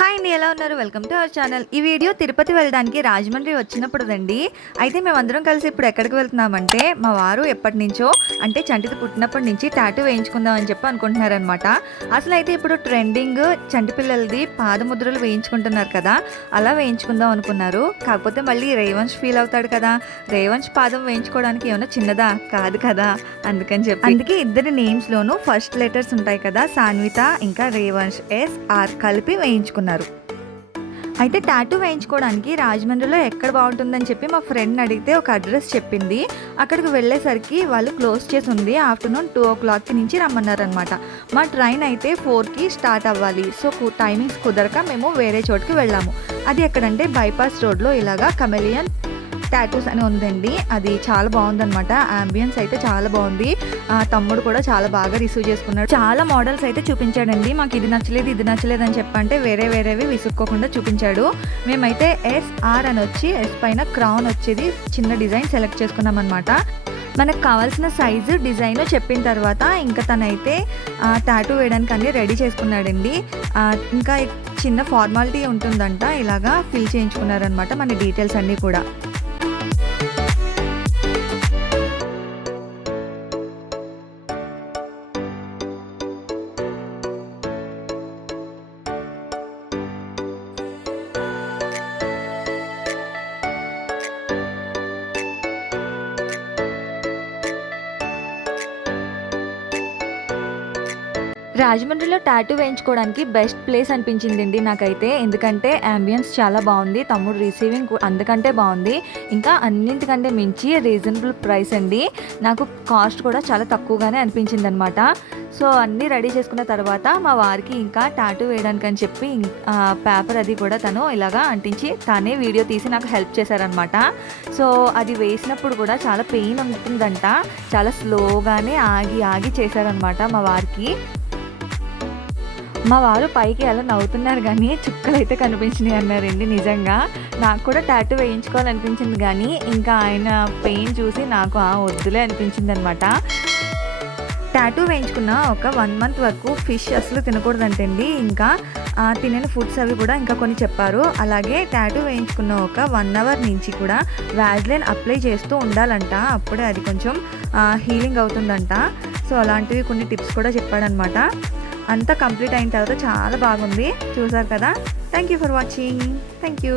Hi అండి ఎలా ఉన్నారు? Welcome to our channel. ఈ వీడియో తిరుపతి వెళ్ళడానికి రాజమండ్రి వచ్చినప్పుడు రండి అయితే మేమందరం కలిసి ఇప్పుడు ఎక్కడికి వెళ్తున్నామంటే మా వారు ఎప్పటి నుంచో అంటే చంటిది పుట్టినప్పటి నుంచి టాటూ వేయించుకుందాం అని చెప్పి అనుకుంటున్నారనమాట అసలు అయితే ఇప్పుడు ట్రెండింగ్ చంటి పిల్లలది పాదముద్రలు వేయించుకుంటున్నారు కదా అలా వేయించుకుందాం అనుకున్నారు. కాకపోతే మళ్ళీ రేవంశ్ ఫీల్ అవుతాడు కదా. రేవంశ్ పాదం వేయించుకోవడానికి ఏమైనా చిన్నదా? కాదు కదా అందుకని చెప్పి. అందుకే ఇద్దరి నేమ్స్లోనూ ఫస్ట్ లెటర్స్ ఉంటాయి కదా సాన్విత ఇంకా రేవంశ్ ఎస్ ఆర్ కలిపి వేయించుకున్నారు. అయితే టాటూ వేయించుకోవడానికి రాజమండ్రిలో ఎక్కడ బాగుంటుందని చెప్పి మా ఫ్రెండ్ని అడిగితే ఒక అడ్రస్ చెప్పింది. అక్కడికి వెళ్ళేసరికి వాళ్ళు క్లోజ్ చేసి ఉంది. ఆఫ్టర్నూన్ టూ ఓ క్లాక్కి నుంచి రమ్మన్నారనమాట మా ట్రైన్ అయితే ఫోర్కి స్టార్ట్ అవ్వాలి. సో టైమింగ్స్ కుదరక మేము వేరే చోటుకి వెళ్ళాము. అది ఎక్కడంటే బైపాస్ రోడ్లో ఇలాగా కమెలియన్ టాటూస్ అని ఉందండి. అది చాలా బాగుందన్నమాట. ఆంబియన్స్ అయితే చాలా బాగుంది. తమ్ముడు కూడా చాలా బాగా రిసీవ్ చేసుకున్నాడు. చాలా మోడల్స్ అయితే చూపించాడండి. మాకు ఇది నచ్చలేదు ఇది నచ్చలేదు అని చెప్పంటే వేరే వేరేవి విసుక్కోకుండా చూపించాడు. మేమైతే ఎస్ఆర్ అని వచ్చి ఎస్ పైన క్రౌన్ వచ్చేది చిన్న డిజైన్ సెలెక్ట్ చేసుకున్నాం అనమాట మనకు కావాల్సిన సైజు డిజైన్ చెప్పిన తర్వాత ఇంకా తనైతే టాటూ వేయడానికి అన్నీ రెడీ చేసుకున్నాడండి. ఇంకా చిన్న ఫార్మాలిటీ ఉంటుందంట. ఇలాగా ఫిల్ చేయించుకున్నారనమాట మన డీటెయిల్స్ అన్నీ కూడా. రాజమండ్రిలో టాటూ వేయించుకోవడానికి బెస్ట్ ప్లేస్ అనిపించిందండి నాకైతే. ఎందుకంటే అంబియన్స్ చాలా బాగుంది తమ్ముడు రిసీవింగ్ అందుకంటే బాగుంది. ఇంకా అన్నింటికంటే మించి రీజనబుల్ ప్రైస్ అండి. నాకు కాస్ట్ కూడా చాలా తక్కువగానే అనిపించింది అనమాట సో అన్నీ రెడీ చేసుకున్న తర్వాత మా వారికి ఇంకా టాటూ వేయడానికి అని చెప్పి పేపర్ అది కూడా తను ఇలాగా అంటించి తానే వీడియో తీసి నాకు హెల్ప్ చేశారనమాట సో అది వేసినప్పుడు కూడా చాలా పెయిన్ ఉంటుందంట. చాలా స్లోగానే ఆగి ఆగి చేశారనమాట మా వారికి. మా వారు పైకి అలా నవ్వుతున్నారు కానీ చుక్కలు అయితే కనిపించినాయి అన్నారండి నిజంగా. నాకు కూడా టాటూ వేయించుకోవాలనిపించింది కానీ ఇంకా ఆయన పెయిన్ చూసి నాకు ఆ వద్దులే అనిపించింది అనమాట టాటూ వేయించుకున్న ఒక వన్ మంత్ వరకు ఫిష్ అసలు తినకూడదంటండి. ఇంకా తినని ఫుడ్స్ అవి కూడా ఇంకా కొన్ని చెప్పారు. అలాగే టాటూ వేయించుకున్న ఒక వన్ అవర్ నుంచి కూడా వ్యాజ్లైన్ అప్లై చేస్తూ ఉండాలంట. అప్పుడే అది కొంచెం హీలింగ్ అవుతుందంట. సో అలాంటివి కొన్ని టిప్స్ కూడా చెప్పాడనమాట. అంతా కంప్లీట్ అయిన తర్వాత చాలా బాగుంది. చూసారు కదా? Thank you for watching thank you